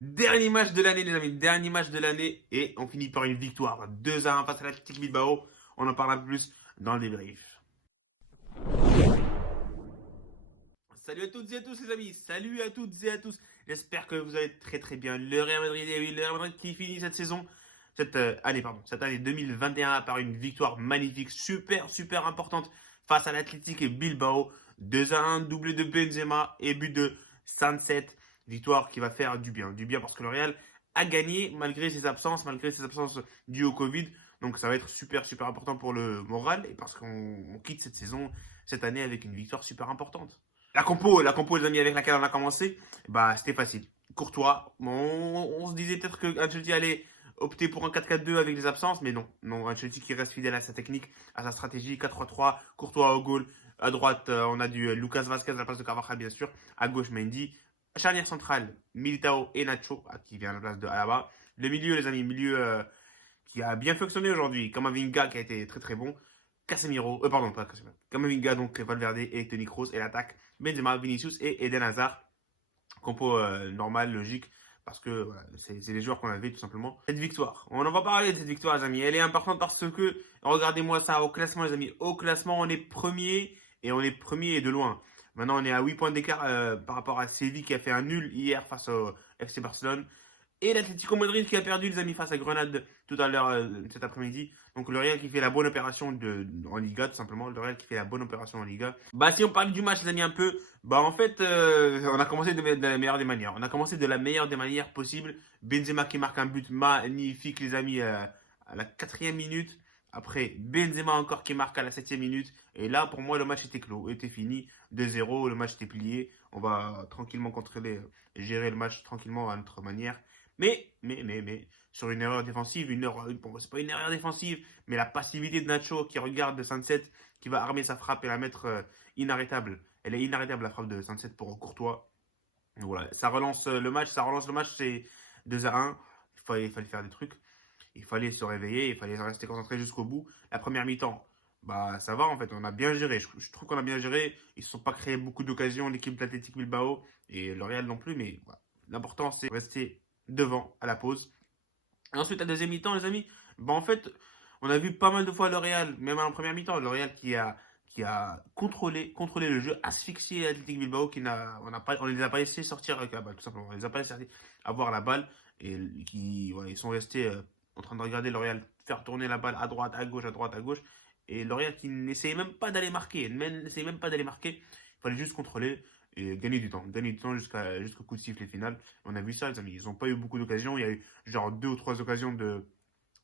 Dernier match de l'année, les amis. Dernier match de l'année. Et on finit par une victoire. 2-1 face à l'Athletic Bilbao. On en parle un peu plus dans le débrief. Salut à toutes et à tous, les amis. Salut à toutes et à tous. J'espère que vous allez très très bien. Le Real Madrid, eh oui, le Real Madrid qui finit cette saison. Cette année 2021 par une victoire magnifique, super importante face à l'Athletic Bilbao. 2-1, doublé de Benzema et but de Sunset. Victoire qui va faire du bien. Du bien parce que le Real a gagné malgré ses absences dues au Covid. Donc ça va être super important pour le moral et parce qu'on quitte cette saison, cette année avec une victoire super importante. La compo, les amis, avec laquelle on a commencé, bah, c'était facile. Courtois, bon, on se disait peut-être que Ancelotti allait opter pour un 4-4-2 avec les absences, mais non. Non, Ancelotti qui reste fidèle à sa technique, à sa stratégie, 4-3-3, Courtois au goal. À droite, on a du Lucas Vazquez à la place de Carvajal, bien sûr. À gauche, Mendy. Charnière centrale, Militao et Nacho, qui vient à la place de Alaba. Le milieu, les amis, milieu qui a bien fonctionné aujourd'hui. Kamavinga qui a été très bon. Casemiro, pardon, pas Casemiro. Kamavinga, donc Valverde et Toni Kroos. Et l'attaque, Benzema, Vinicius et Eden Hazard. Compo normal, logique, parce que voilà, c'est les joueurs qu'on avait tout simplement. Cette victoire, on en va parler de cette victoire, les amis. Elle est importante parce que, regardez-moi ça au classement, les amis. Au classement, on est premier et on est premier et de loin. Maintenant, on est à 8 points d'écart par rapport à Séville qui a fait un nul hier face au FC Barcelone. Et l'Atlético Madrid qui a perdu, les amis, face à Grenade tout à l'heure cet après-midi. Donc le Real qui fait la bonne opération en Liga, tout simplement. Le Real qui fait la bonne opération en Liga. Bah, si on parle du match, les amis, un peu, bah, en fait, on a commencé de la meilleure des manières. On a commencé de la meilleure des manières possibles. Benzema qui marque un but magnifique, les amis, à la 4e minute. Après, Benzema encore qui marque à la 7e minute. Et là, pour moi, le match était clos, était fini. 2-0, le match était plié. On va tranquillement contrôler, gérer le match tranquillement à notre manière. Mais, sur une erreur défensive, pour moi, c'est pas une erreur défensive, mais la passivité de Nacho qui regarde de Sunset, qui va armer sa frappe et la mettre inarrêtable. Elle est inarrêtable, la frappe de Sunset pour Courtois. Donc voilà, ça relance le match, c'est 2-1. Il fallait faire des trucs, il fallait se réveiller, il fallait rester concentré jusqu'au bout. La première mi-temps, bah ça va en fait, on a bien géré. Je trouve qu'on a bien géré. Ils ne se sont pas créés beaucoup d'occasions, l'équipe de l'Athletic Bilbao et le Real non plus, mais voilà. L'important c'est de rester devant à la pause. Et ensuite, la deuxième mi-temps, les amis, bah en fait, on a vu pas mal de fois le Real, même en première mi-temps, le Real qui a contrôlé le jeu, asphyxié l'Athletic Bilbao, on les a pas laissés sortir avec la balle, tout simplement. On les a pas laissés avoir la balle et ils sont restés en train de regarder le Real faire tourner la balle à droite, à gauche, à droite, à gauche. Et le Real qui n'essayait même pas d'aller marquer, n'essayait même pas d'aller marquer. Il fallait juste contrôler et gagner du temps jusqu'au coup de sifflet final. On a vu ça, les amis. Ils n'ont pas eu beaucoup d'occasions. Il y a eu genre 2 ou 3 occasions de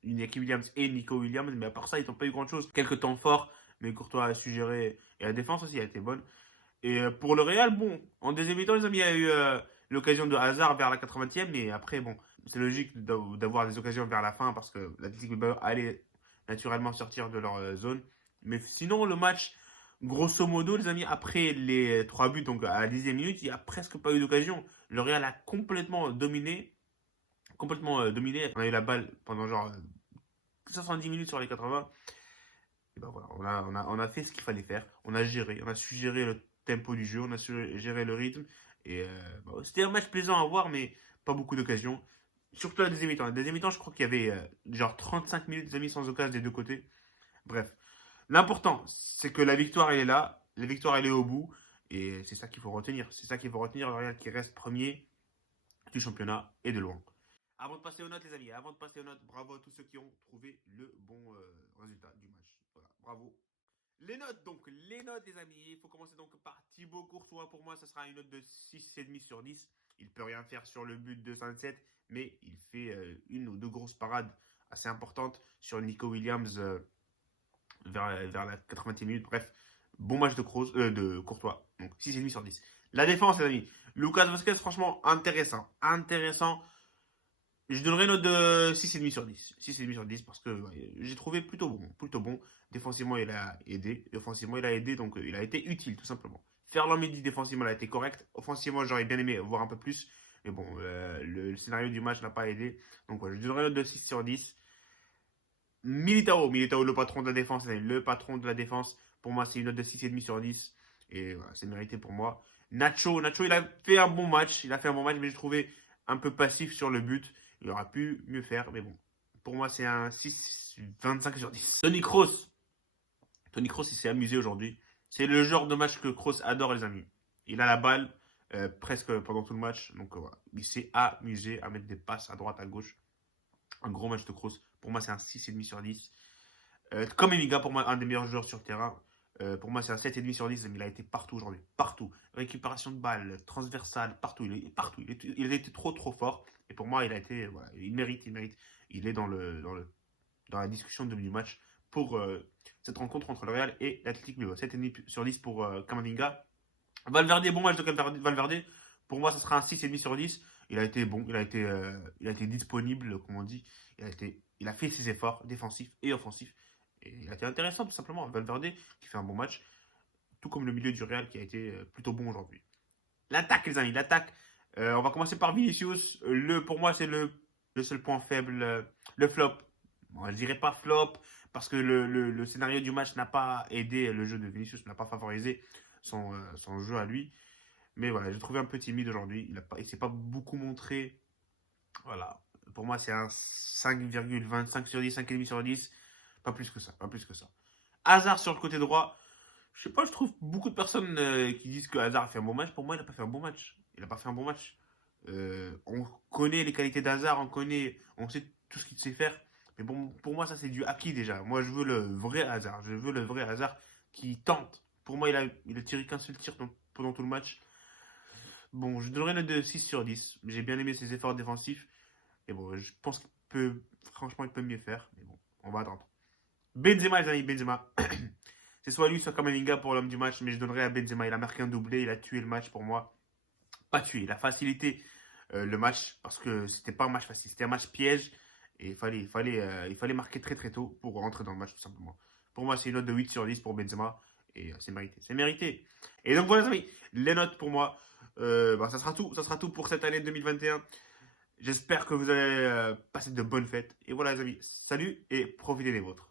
Iñaki Williams et Nico Williams, mais à part ça, ils n'ont pas eu grand-chose. Quelques temps forts, mais Courtois a su gérer. Et la défense aussi a été bonne. Et pour le Real, bon, en deuxième mi-temps, les amis, il y a eu l'occasion de Hazard vers la 80e, mais après, bon, c'est logique d'avoir des occasions vers la fin parce que l'Athletic Bilbao allait naturellement sortir de leur zone. Mais sinon, le match, grosso modo, les amis, après les 3 buts, donc à la 10e minute, il n'y a presque pas eu d'occasion. Le Real a complètement dominé. Complètement dominé. On a eu la balle pendant genre 70 minutes sur les 80. Et ben voilà, on a fait ce qu'il fallait faire. On a su gérer le tempo du jeu, on a su gérer le rythme. Et bah, c'était un match plaisant à voir, mais pas beaucoup d'occasions. Surtout la deuxième mi-temps. La deuxième mi-temps, je crois qu'il y avait genre 35 minutes, des amis, sans occasion des deux côtés. Bref, l'important, c'est que la victoire, elle est là. La victoire, elle est au bout. Et c'est ça qu'il faut retenir. C'est ça qu'il faut retenir. Le Real qui reste premier du championnat et de loin. Avant de passer aux notes, les amis, avant de passer aux notes, bravo à tous ceux qui ont trouvé le bon résultat du match. Voilà, bravo. Les notes, donc, les notes, les amis. Il faut commencer donc par Thibaut Courtois. Pour moi, ça sera une note de 6,5/10. Il peut rien faire sur le but de Sunset, mais il fait une ou deux grosses parades assez importantes sur Nico Williams vers la 80e minute. Bref, bon match de Courtois. Donc 6,5/10. La défense, les amis. Lucas Vazquez, franchement, intéressant. Intéressant. Je donnerais une note de 6,5/10. 6,5/10 parce que ouais, j'ai trouvé plutôt bon. Plutôt bon. Défensivement, il a aidé. Offensivement, il a aidé. Donc, il a été utile, tout simplement. Ferland Mendy, défensivement, il a été correct. Offensivement, j'aurais bien aimé voir un peu plus. Mais bon, le scénario du match n'a pas aidé. Donc, ouais, je donnerais une note de 6/10. Militao, le patron de la défense. Le patron de la défense. Pour moi, c'est une note de 6,5/10. Et voilà, c'est mérité pour moi. Nacho, il a fait un bon match. Il a fait un bon match, mais j'ai trouvé un peu passif sur le but. Il aurait pu mieux faire, mais bon. Pour moi, c'est un 6,25 sur 10. Tony Kroos. Tony Kroos, il s'est amusé aujourd'hui. C'est le genre de match que Kroos adore, les amis. Il a la balle presque pendant tout le match. Donc, voilà. Il s'est amusé à mettre des passes à droite, à gauche. Un gros match de Kroos. Pour moi, c'est un 6,5 sur 10. Comme Emiga, pour moi, un des meilleurs joueurs sur le terrain. Pour moi, c'est un 7,5 sur 10. Mais il a été partout aujourd'hui. Partout. Récupération de balles, transversale, partout. Il est partout. Il a été trop, trop fort. Et pour moi, il a été. Voilà, il mérite, il mérite. Il est dans la discussion de du match pour cette rencontre entre le Real et l'Athletic Bilbao. 7,5 sur 10 pour Kamavinga. Valverde, bon match de Valverde. Pour moi, ça sera un 6,5 sur 10. Il a été bon, il a été disponible, comme on dit. Il a fait ses efforts défensifs et offensifs. Et il a été intéressant, tout simplement. Valverde qui fait un bon match, tout comme le milieu du Real qui a été plutôt bon aujourd'hui. L'attaque, les amis, l'attaque. On va commencer par Vinicius. Pour moi, c'est le seul point faible. Le flop. Bon, je dirais pas flop parce que le scénario du match n'a pas aidé le jeu de Vinicius, n'a pas favorisé son jeu à lui. Mais voilà, j'ai trouvé un peu timide aujourd'hui. Il s'est pas beaucoup montré. Voilà. Pour moi, c'est un 5,25 sur 10, 5,5 sur 10. Pas plus que ça, pas plus que ça. Hazard sur le côté droit. Je sais pas, je trouve beaucoup de personnes qui disent que Hazard a fait un bon match. Pour moi, il n'a pas fait un bon match. Il n'a pas fait un bon match. On connaît les qualités d'Hazard, on sait tout ce qu'il sait faire. Mais bon, pour moi, ça c'est du acquis déjà. Moi, je veux le vrai Hazard. Je veux le vrai Hazard qui tente. Pour moi, il a tiré qu'un seul tir pendant tout le match. Bon, je donnerais une note de 6 sur 10. J'ai bien aimé ses efforts défensifs. Et bon, je pense franchement, il peut mieux faire. Mais bon, on va attendre. Benzema, les amis, Benzema. C'est soit lui, soit Kamavinga pour l'homme du match, mais je donnerais à Benzema. Il a marqué un doublé, il a tué le match pour moi. Pas tué, il a facilité le match parce que c'était pas un match facile, c'était un match piège et il fallait marquer très très tôt pour rentrer dans le match tout simplement. Pour moi, c'est une note de 8 sur 10 pour Benzema et c'est mérité. C'est mérité. Et donc voilà, les amis, les notes pour moi, ça sera tout pour cette année 2021. J'espère que vous allez passer de bonnes fêtes. Et voilà, les amis, salut et profitez des vôtres.